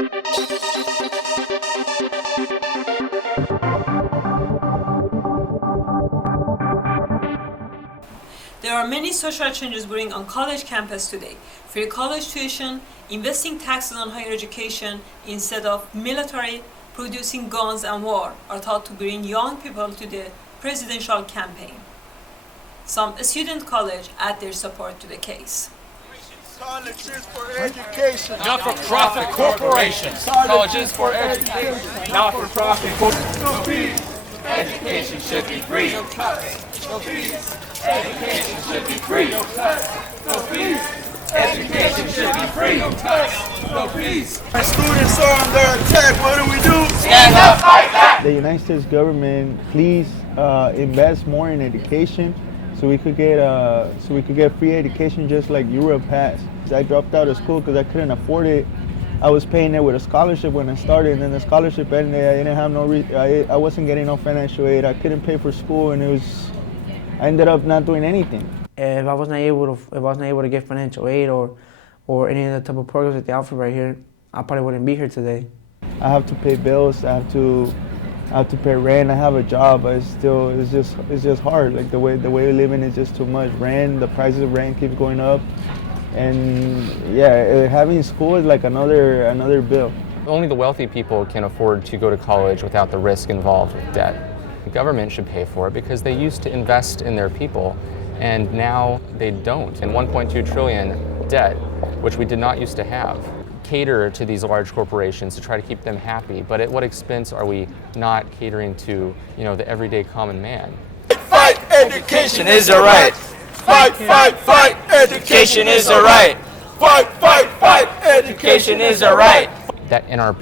There are many social changes brewing on college campus today. Free college tuition, investing taxes on higher education instead of military, producing guns and war are thought to bring young people to the presidential campaign. Some student college add their support to the case. Colleges for education. Not-for-profit corporations. Colleges for education. Not-for-profit corporations. No fees. Education should be free. No cuts. No fees. Education should be free. No cuts. No fees. Education should be free. No cuts. No fees. Our students are under attack. What do? Stand up, fight back. The United States government, please invest more in education, so we could get free education just like Europe has. I dropped out of school because I couldn't afford it. I was paying it with a scholarship when I started, and then the scholarship ended. I didn't have I wasn't getting no financial aid. I couldn't pay for school, and I ended up not doing anything. If I wasn't able to get financial aid or any of the type of programs that they offer right here, I probably wouldn't be here today. I have to pay bills. I have to pay rent. I have a job, but it's just hard. Like the way we're living is just too much. Rent, the prices of rent keep going up, and yeah, having school is like another bill. Only the wealthy people can afford to go to college without the risk involved with debt. The government should pay for it because they used to invest in their people, and now they don't. And 1.2 trillion debt, which we did not used to have. Cater to these large corporations to try to keep them happy, but at what expense are we not catering to, the everyday common man? Fight, education is a right. Fight, fight, fight, education is a right. Fight, fight, fight, education is a right. That in our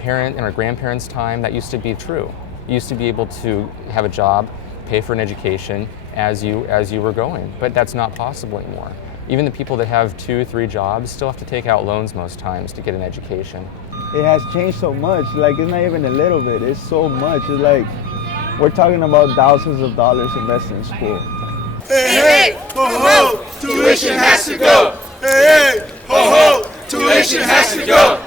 grandparents' time, that used to be true. You used to be able to have a job, pay for an education as you were going, but that's not possible anymore. Even the people that have 2-3 jobs still have to take out loans most times to get an education. It has changed so much. Like, it's not even a little bit. It's so much. It's like we're talking about thousands of dollars invested in school. Hey, hey, ho, ho, tuition has to go. Hey, hey, ho, ho, tuition has to go.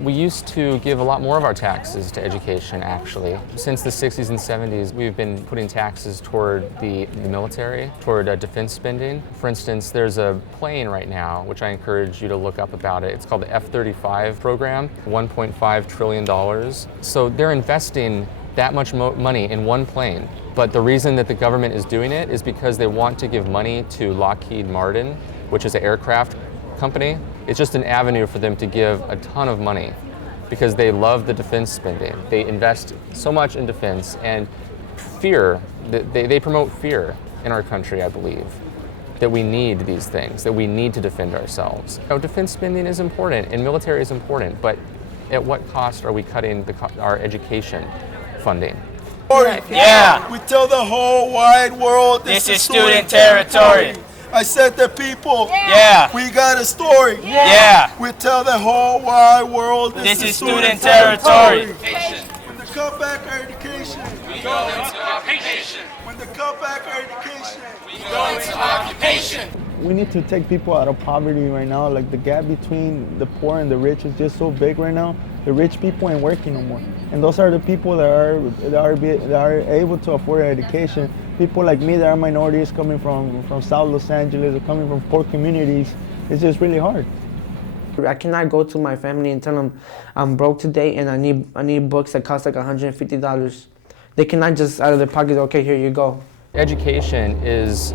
We used to give a lot more of our taxes to education, actually. Since the 60s and 70s, we've been putting taxes toward the military, toward defense spending. For instance, there's a plane right now, which I encourage you to look up about it. It's called the F-35 program, $1.5 trillion. So they're investing that much money in one plane. But the reason that the government is doing it is because they want to give money to Lockheed Martin, which is an aircraft company. It's just an avenue for them to give a ton of money because they love the defense spending. They invest so much in defense, and fear, they promote fear in our country, I believe, that we need these things, that we need to defend ourselves. Defense spending is important and military is important, but at what cost are we cutting our education funding? Yeah. We tell the whole wide world This is student territory. I said the people. Yeah. We got a story. Yeah. We tell the whole wide world This is student territory. When they cut back our education. We go into occupation. When they cut back our education. We go into occupation. We need to take people out of poverty right now. Like, the gap between the poor and the rich is just so big right now. The rich people ain't working no more, and those are the people that are able to afford education. People like me that are minorities coming from South Los Angeles or coming from poor communities. It's just really hard. I cannot go to my family and tell them I'm broke today and I need books that cost like $150. They cannot just out of their pockets, okay, here you go. Education is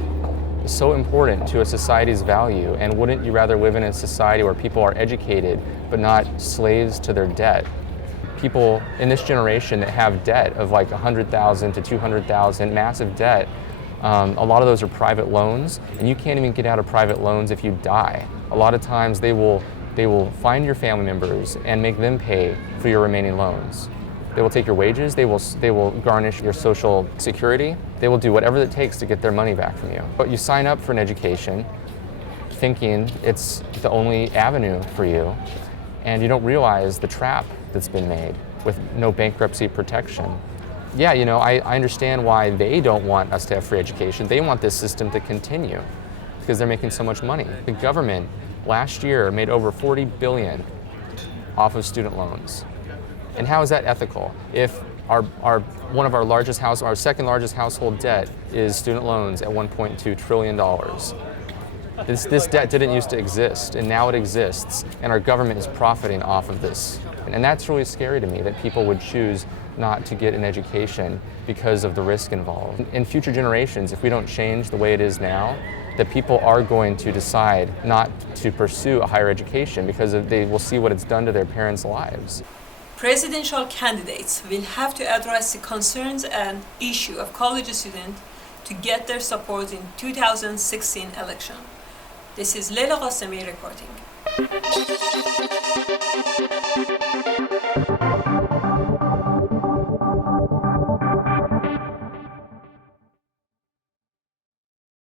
so important to a society's value, and wouldn't you rather live in a society where people are educated but not slaves to their debt? People in this generation that have debt of like $100,000 to $200,000, massive debt, a lot of those are private loans, and you can't even get out of private loans if you die. A lot of times they will find your family members and make them pay for your remaining loans. They will take your wages, they will garnish your social security, they will do whatever it takes to get their money back from you. But you sign up for an education thinking it's the only avenue for you, and you don't realize the trap that's been made with no bankruptcy protection. Yeah, I understand why they don't want us to have free education. They want this system to continue because they're making so much money. The government last year made over $40 billion off of student loans. And how is that ethical? If our second largest household debt is student loans at $1.2 trillion. This debt didn't used to exist, and now it exists, and our government is profiting off of this. And that's really scary to me, that people would choose not to get an education because of the risk involved. In future generations, if we don't change the way it is now, that people are going to decide not to pursue a higher education because they will see what it's done to their parents' lives. Presidential candidates will have to address the concerns and issue of college students to get their support in 2016 election. This is Leila Ghasemi reporting.